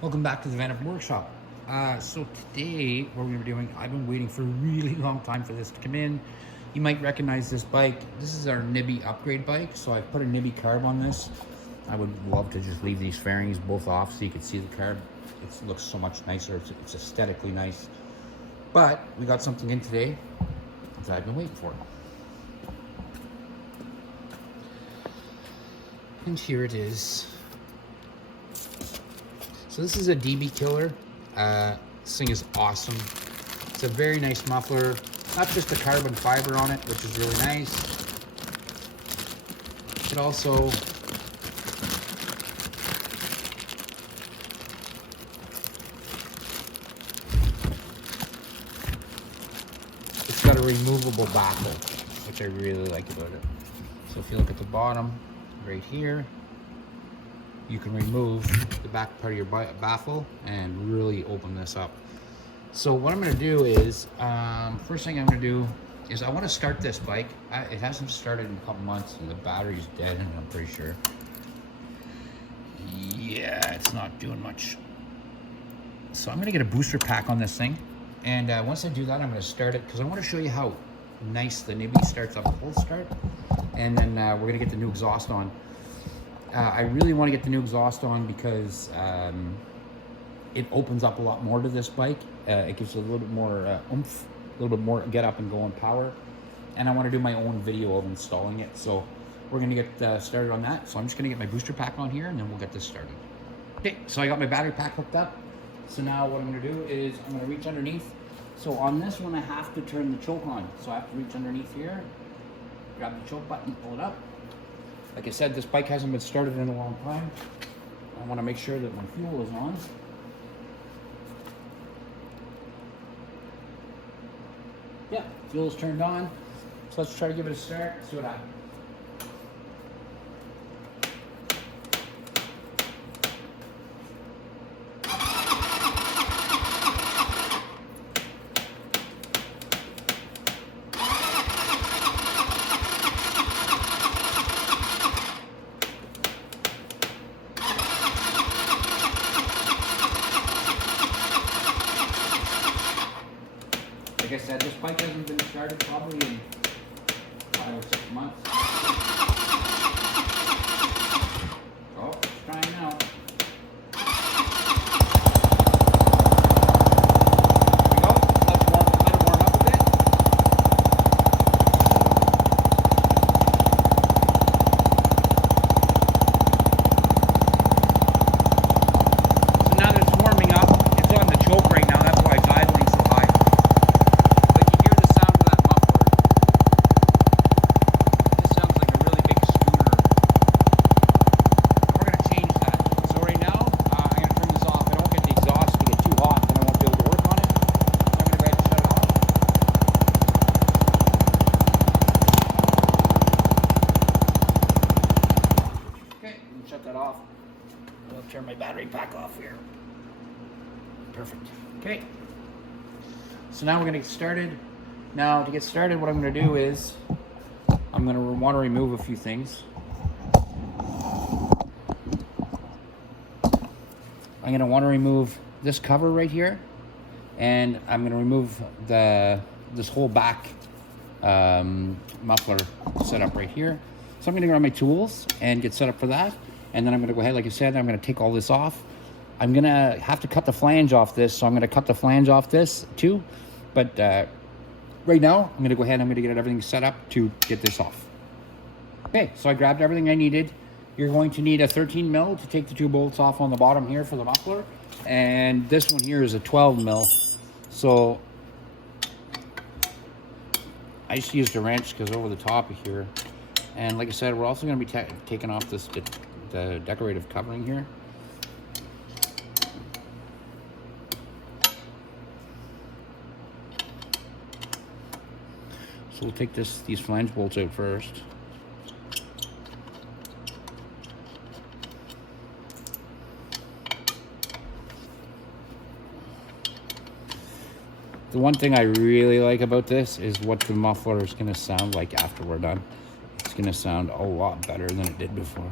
Welcome back to the Venom Workshop. So today, what we're going to be doing, I've been waiting for a really long time for this to come in. You might recognize this bike. This is our Nibby upgrade bike. So I put a Nibby carb on this. I would love to just leave these fairings both off so you can see the carb. It looks so much nicer. It's aesthetically nice. But we got something in today that I've been waiting for. And here it is. So this is a DB killer. This thing is awesome. It's a very nice muffler. Not just a carbon fiber on it, which is really nice. It also it's got a removable baffle, which I really like about it. So if you look at the bottom, right here, you can remove the back part of your baffle and really open this up. So what I'm going to do is, first thing I'm going to do is I want to start this bike. It hasn't started in a couple months and the battery's dead, and I'm pretty sure. Yeah, it's not doing much. So I'm going to get a booster pack on this thing. And once I do that, I'm going to start it because I want to show you how nice the Nibby starts up full start. And then we're going to get the new exhaust on. I really want to get the new exhaust on because it opens up a lot more to this bike. It gives a little bit more oomph, a little bit more get up and go on power. And I want to do my own video of installing it. So we're going to get started on that. So I'm just going to get my booster pack on here and then we'll get this started. Okay, so I got my battery pack hooked up. So now what I'm going to do is I'm going to reach underneath. So on this one I have to turn the choke on. So I have to reach underneath here, grab the choke button, pull it up. Like I said, this bike hasn't been started in a long time. I want to make sure that my fuel is on. Yeah, fuel is turned on. So let's try to give it a start, see what happens. Like I said, this bike hasn't been started probably in 5 or 6 months. Oh, it's trying now. There we go. Let it warm up a bit. So now that it's warming up, it's on the choke right now. That's why it's idling so high. Shut that off. I'll turn my battery pack off here. Perfect. Okay. So now we're going to get started. Now to get started, what I'm going to do is I'm going to want to remove a few things. I'm going to want to remove this cover right here, and I'm going to remove this whole back muffler setup right here. So I'm going to grab my tools and get set up for that. And then I'm going to go ahead, like I said, I'm going to take all this off. I'm going to have to cut the flange off this, so I'm going to cut the flange off this too. But right now, I'm going to go ahead and I'm going to get everything set up to get this off. Okay, so I grabbed everything I needed. You're going to need a 13 mil to take the 2 bolts off on the bottom here for the muffler. And this one here is a 12 mil. So I just used a wrench because over the top of here. And like I said, we're also going to be taking off the decorative covering here. So we'll take these flange bolts out first. The one thing I really like about this is what the muffler is going to sound like after we're done. It's going to sound a lot better than it did before.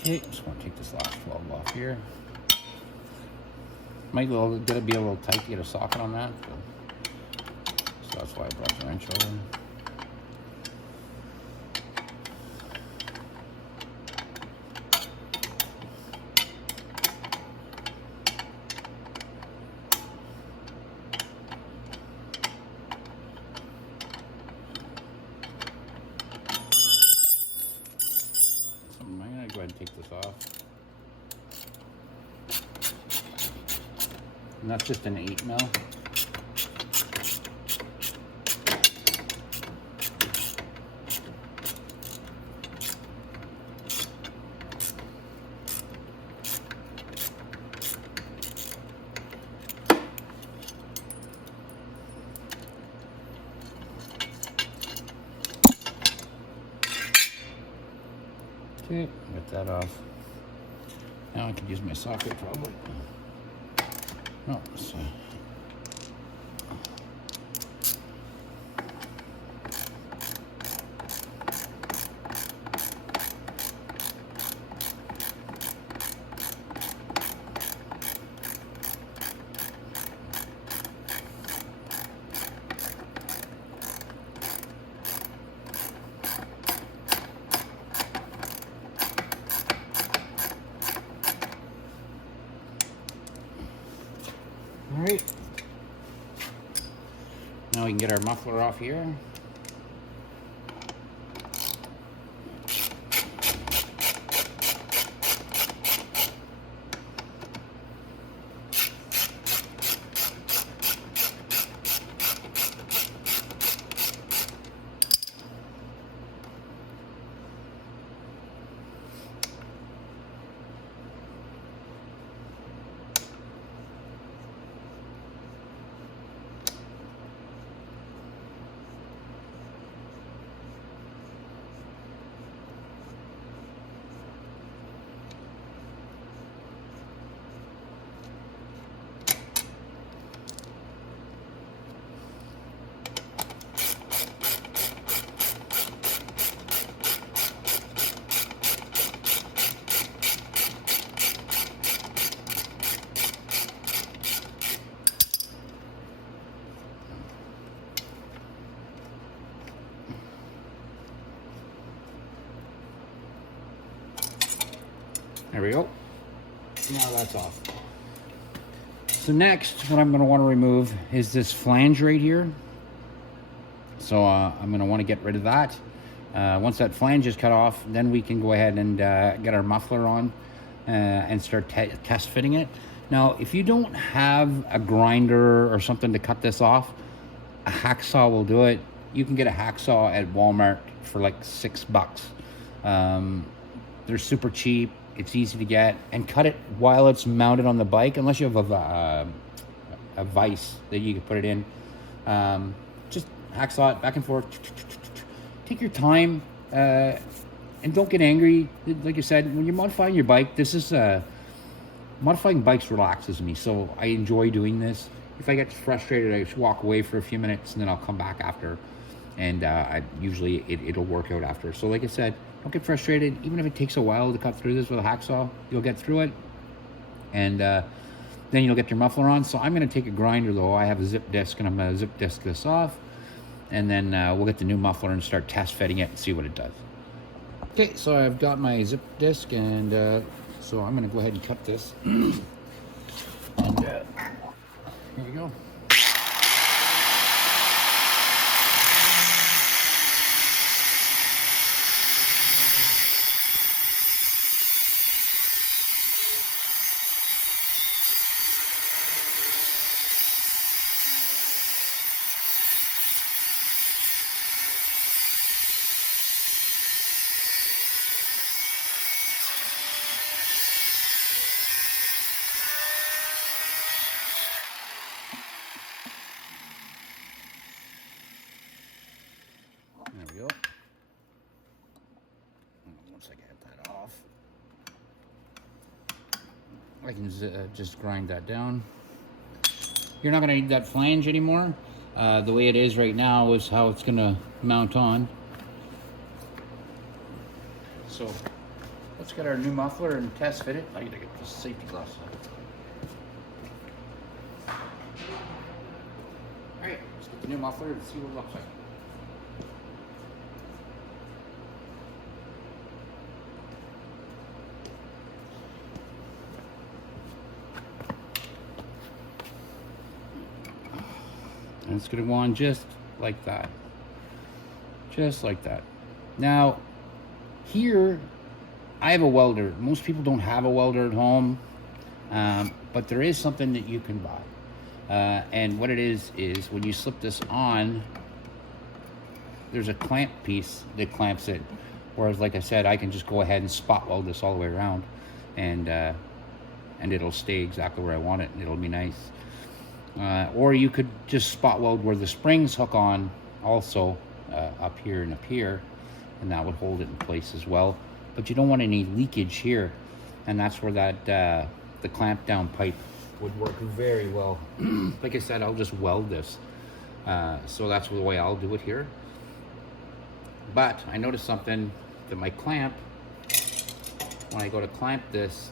Okay, just want to take this last 12 off here. Might be a little tight to get a socket on that, so that's why I brought the wrench over. So I'm gonna go ahead and take this off. And that's just an 8 mil. Okay, get that off. Now I could use my socket probably. No, so. All right. Now we can get our muffler off here. There we go. Now that's off. So next, what I'm going to want to remove is this flange right here. So I'm going to want to get rid of that. Once that flange is cut off, then we can go ahead and get our muffler on and start test fitting it. Now, if you don't have a grinder or something to cut this off, a hacksaw will do it. You can get a hacksaw at Walmart for like $6. They're super cheap. It's easy to get, and cut it while it's mounted on the bike, unless you have a vise that you can put it in. Just hacksaw it back and forth. Take your time, and don't get angry. Like I said, when you're modifying your bike, this is modifying bikes relaxes me, so I enjoy doing this. If I get frustrated, I just walk away for a few minutes, and then I'll come back after, and usually it'll work out after. So like I said, don't get frustrated. Even if it takes a while to cut through this with a hacksaw, you'll get through it, and then you'll get your muffler on. So I'm going to take a grinder, though. I have a zip disc, and I'm going to zip disc this off, and then we'll get the new muffler and start test fitting it and see what it does. Okay, so I've got my zip disc, and so I'm going to go ahead and cut this. And here we go. There we go. Once I get that off, I can just grind that down. You're not going to need that flange anymore. The way it is right now is how it's going to mount on. So let's get our new muffler and test fit it. I gotta get the safety glasses on. Alright, let's get the new muffler and see what it looks like. And it's going to go on just like that. Just like that. Now, here, I have a welder. Most people don't have a welder at home, but there is something that you can buy. And what it is when you slip this on, there's a clamp piece that clamps it. Whereas, like I said, I can just go ahead and spot weld this all the way around, and it'll stay exactly where I want it, and it'll be nice. Or you could just spot weld where the springs hook on also, up here and up here, and that would hold it in place as well. But you don't want any leakage here, and that's where that the clamp down pipe would work very well. Like I said, I'll just weld this, so that's the way I'll do it here. But I noticed something, that my clamp, when I go to clamp this,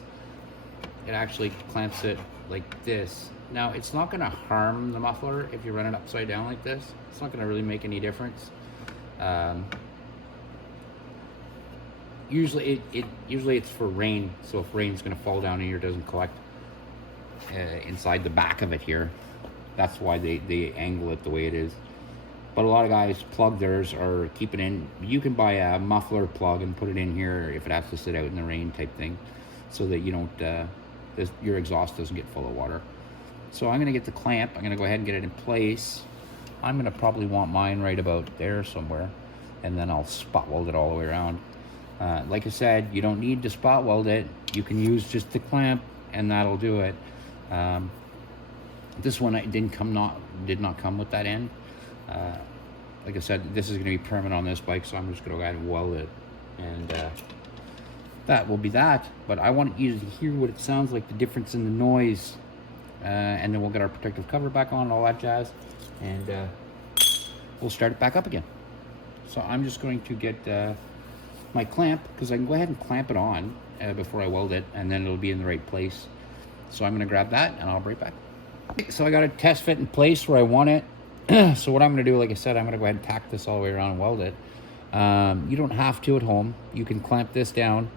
it actually clamps it like this. Now, it's not going to harm the muffler if you run it upside down like this. It's not going to really make any difference. Usually it's for rain, so if rain's going to fall down here, it doesn't collect inside the back of it here. That's why they angle it the way it is. But a lot of guys plug theirs or keep it in. You can buy a muffler plug and put it in here if it has to sit out in the rain type thing, so that you don't your exhaust doesn't get full of water. So I'm going to get the clamp. I'm going to go ahead and get it in place. I'm going to probably want mine right about there somewhere, and then I'll spot weld it all the way around. Like I said, you don't need to spot weld it. You can use just the clamp, and that'll do it. This one did not come with that end. Like I said, this is going to be permanent on this bike, so I'm just going to go ahead and weld it, and that will be that. But I want you to hear what it sounds like, the difference in the noise, and then we'll get our protective cover back on and all that jazz, and we'll start it back up again. So I'm just going to get my clamp, because I can go ahead and clamp it on before I weld it, and then it'll be in the right place. So I'm going to grab that, and I'll be right back. Okay, so I got a test fit in place where I want it. So what I'm going to do, like I said, I'm going to go ahead and tack this all the way around and weld it. You don't have to at home. You can clamp this down.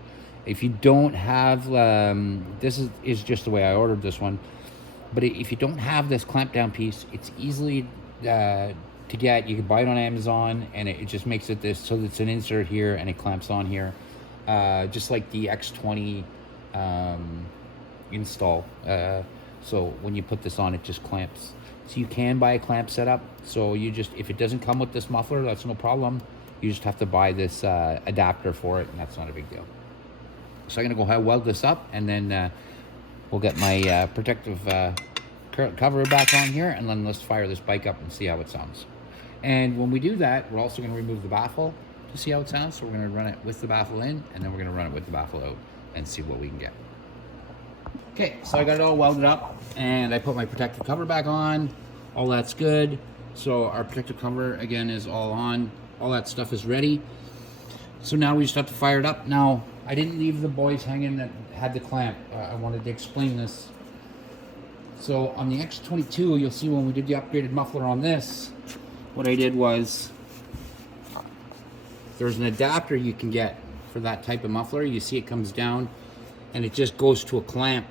If you don't have, this is just the way I ordered this one. But if you don't have this clamp down piece, it's easily to get. You can buy it on Amazon, and it just makes it this, so it's an insert here and it clamps on here, just like the X20 install. So when you put this on, it just clamps. So you can buy a clamp setup. So you just, if it doesn't come with this muffler, that's no problem. You just have to buy this adapter for it, and that's not a big deal. So I'm gonna go ahead and weld this up, and then we'll get my protective cover back on here, and then let's fire this bike up and see how it sounds. And when we do that, we're also gonna remove the baffle to see how it sounds. So we're gonna run it with the baffle in, and then we're gonna run it with the baffle out and see what we can get. Okay, so I got it all welded up, and I put my protective cover back on. All that's good. So our protective cover, again, is all on. All that stuff is ready. So now we just have to fire it up. Now, I didn't leave the boys hanging that had the clamp. I wanted to explain this. So on the X22, you'll see when we did the upgraded muffler on this, what I did was, there's an adapter you can get for that type of muffler. You see it comes down, and it just goes to a clamp,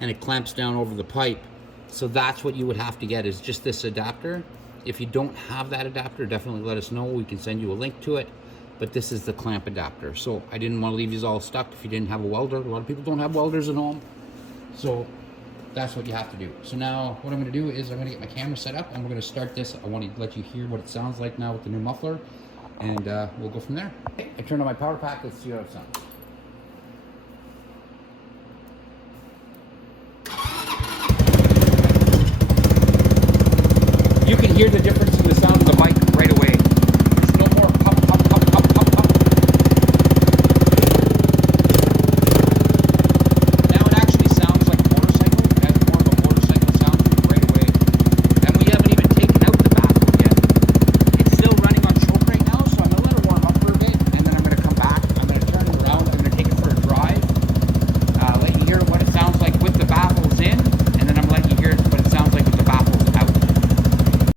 and it clamps down over the pipe. So that's what you would have to get, is just this adapter. If you don't have that adapter, definitely let us know. We can send you a link to it. But this is the clamp adapter. So I didn't want to leave you all stuck if you didn't have a welder. A lot of people don't have welders at home. So that's what you have to do. So now what I'm going to do is I'm going to get my camera set up, and we're going to start this. I want to let you hear what it sounds like now with the new muffler, and we'll go from there. Okay, I turned on my power pack. Let's see how it sounds. You can hear the difference in the sound